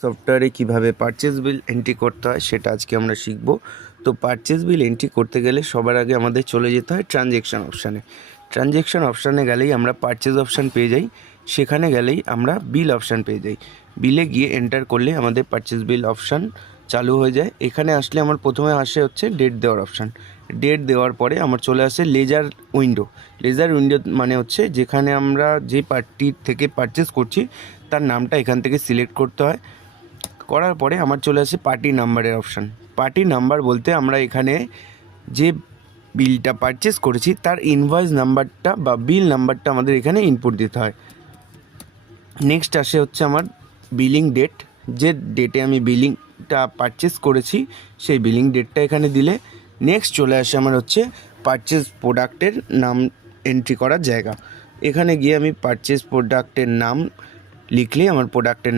সফটওয়্যারে কিভাবে পারচেজ বিল এন্ট্রি করতে হয় সেটা আজকে আমরা শিখব। তো পারচেজ বিল এন্ট্রি করতে গেলে সবার আগে আমাদের চলে যেতে হয় ট্রানজ্যাকশান অপশানে। ট্রানজ্যাকশান অপশানে গেলেই আমরা পারচেজ অপশান পেয়ে যাই, সেখানে গেলেই আমরা বিল অপশান পেয়ে যাই। বিলে গিয়ে এন্টার করলে আমাদের পারচেজ বিল অপশান চালু হয়ে যায়। এখানে আসলে আমার প্রথমে আসে হচ্ছে ডেট দেওয়ার অপশান। ডেট দেওয়ার পরে আমার চলে আসে লেজার উইন্ডো। লেজার উইন্ডো মানে হচ্ছে যেখানে আমরা যে পার্টির থেকে পারচেজ করছি তার নামটা এখান থেকে সিলেক্ট করতে হয়। করার পরে আমার চলে আসে পার্টি নাম্বারের অপশান। পার্টি নাম্বার বলতে আমরা এখানে যে বিলটা পারচেস করেছি তার ইনভয়েস নাম্বারটা বা বিল নাম্বারটা আমাদের এখানে ইনপুট দিতে হয়। নেক্সট আসে হচ্ছে আমার বিলিং ডেট, যে ডেটে আমি বিলিংটা পারচেস করেছি সেই বিলিং ডেটটা এখানে দিলে নেক্সট চলে আসে আমার হচ্ছে পারচেস প্রোডাক্টের নাম এন্ট্রি করার জায়গা। এখানে গিয়ে আমি পারচেস প্রোডাক্টের নাম লিখলেই আমার প্রোডাক্টের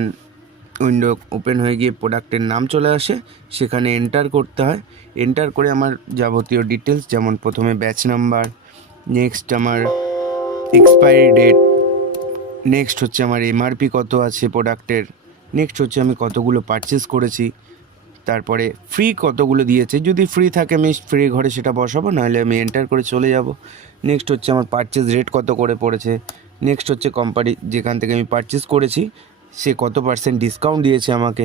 উইন্ডো ওপেন হয়ে গিয়ে প্রোডাক্টের নাম চলে আসে, সেখানে এন্টার করতে হয়। এন্টার করে আমার যাবতীয় ডিটেলস, যেমন প্রথমে ব্যাচ নাম্বার, নেক্সট আমার এক্সপায়ারি ডেট, নেক্সট হচ্ছে আমার এমআরপি কত আছে প্রোডাক্টের, নেক্সট হচ্ছে আমি কতগুলো পারচেস করেছি, তারপরে ফ্রি কতগুলো দিয়েছে, যদি ফ্রি থাকে আমি ফ্রি ঘরে সেটা বসাবো, নাহলে আমি এন্টার করে চলে যাব। নেক্সট হচ্ছে আমার পারচেস রেট কত করে পড়েছে, নেক্সট হচ্ছে কোম্পানি যেখান থেকে আমি পারচেস করেছি সে কত % ডিসকাউন্ট দিয়েছে আমাকে।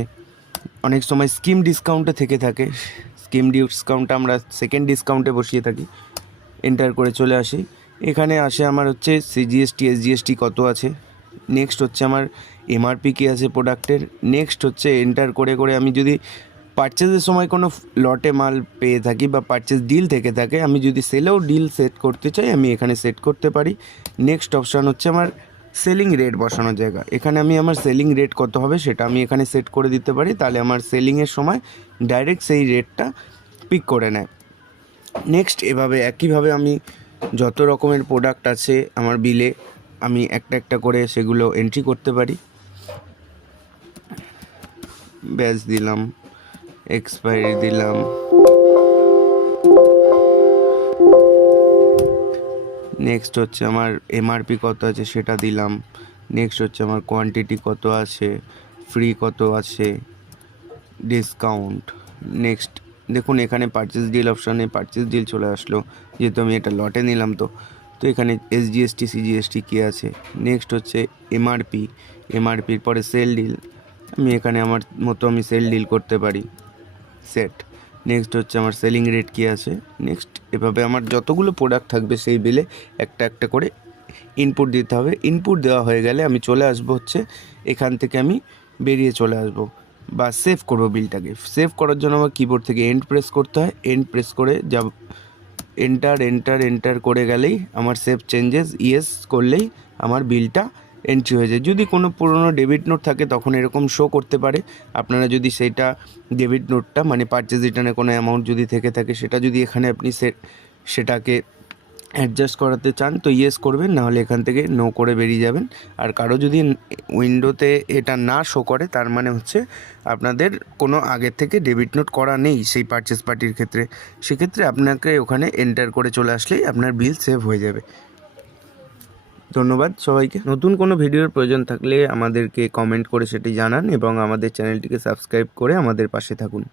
অনেক সময় স্কিম ডিসকাউন্টে থেকে থাকে, স্কিম ডিসকাউন্টটা আমরা সেকেন্ড ডিসকাউন্টে বসিয়ে থাকি। এন্টার করে চলে আসি। এখানে আসে আমার হচ্ছে সিজিএসটি এসজিএসটি কত আছে, নেক্সট হচ্ছে আমার এমআরপি কী আছে প্রোডাক্টের, নেক্সট হচ্ছে এন্টার করে করে আমি যদি পারচেজের সময় কোনো লটে মাল পেয়ে থাকি বা পারচেজ ডিল থেকে থাকে, আমি যদি সেলেও ডিল সেট করতে চাই আমি এখানে সেট করতে পারি। নেক্সট অপশান হচ্ছে আমার সেলিং রেট বসানোর জায়গা। এখানে আমি আমার সেলিং রেট কত হবে সেটা আমি এখানে সেট করে দিতে পারি, তাহলে আমার সেলিংয়ের সময় ডাইরেক্ট সেই রেটটা পিক করে নেয়। নেক্সট এভাবে একইভাবে আমি যত রকমের প্রোডাক্ট আছে আমার বিলে আমি একটা একটা করে সেগুলো এন্ট্রি করতে পারি। ব্যাচ দিলাম, এক্সপায়ারি দিলাম, নেক্সট হচ্ছে আমার এমআরপি কত আছে সেটা দিলাম, নেক্সট হচ্ছে আমার কোয়ান্টিটি কত আছে, ফ্রি কত আছে, ডিসকাউন্ট। নেক্সট দেখুন এখানে পারচেস ডিল অপশানে পারচেস ডিল চলে আসলো, যেহেতু আমি এটা লটে নিলাম। তো এখানে এসজিএসটি সিজিএসটি কী আছে, নেক্সট হচ্ছে এমআরপি, এমআরপির পরে সেল ডিল, আমি এখানে আমার মতো আমি সেল ডিল করতে পারি, সেট। নেক্সট হচ্ছে আমার সেলিং রেট কী আছে, নেক্সট এভাবে আমার যতগুলো প্রোডাক্ট থাকবে সেই বিলে একটা একটা করে ইনপুট দিতে হবে। ইনপুট দেওয়া হয়ে গেলে আমি চলে আসবো হচ্ছে এখান থেকে আমি বেরিয়ে চলে আসবো বা সেভ করবো বিলটাকে। সেভ করার জন্য আমার কিবোর্ড থেকে এন্ড প্রেস করতে হয়, এন্ড প্রেস করে যাব এন্টার এন্টার এন্টার করে গেলেই আমার সেভ চেঞ্জেস ইয়েস করলেই আমার বিলটা এন্ট্রি হয়ে যায়। যদি কোনো পুরনো ডেবিট নোট থাকে তখন এরকম শো করতে পারে। আপনারা যদি সেইটা ডেবিট নোটটা মানে পারচেজ রিটার্নে কোনো অ্যামাউন্ট যদি থেকে থাকে সেটা যদি এখানে আপনি সেটাকে অ্যাডজাস্ট করাতে চান তো ইয়েস করবেন, নাহলে এখান থেকে নো করে বেরিয়ে যাবেন। আর কারো যদি উইন্ডোতে এটা না শো করে তার মানে হচ্ছে আপনাদের কোনো আগের থেকে ডেবিট নোট করা নেই সেই পারচেস পার্টির ক্ষেত্রে। সেক্ষেত্রে আপনাকে ওখানে এন্টার করে চলে আসলেই আপনার বিল সেভ হয়ে যাবে। ধন্যবাদ সবাইকে। নতুন কোনো ভিডিওর প্রয়োজন থাকলে আমাদেরকে কমেন্ট করে সেটি জানান এবং আমাদের চ্যানেলটিকে সাবস্ক্রাইব করে আমাদের পাশে থাকুন।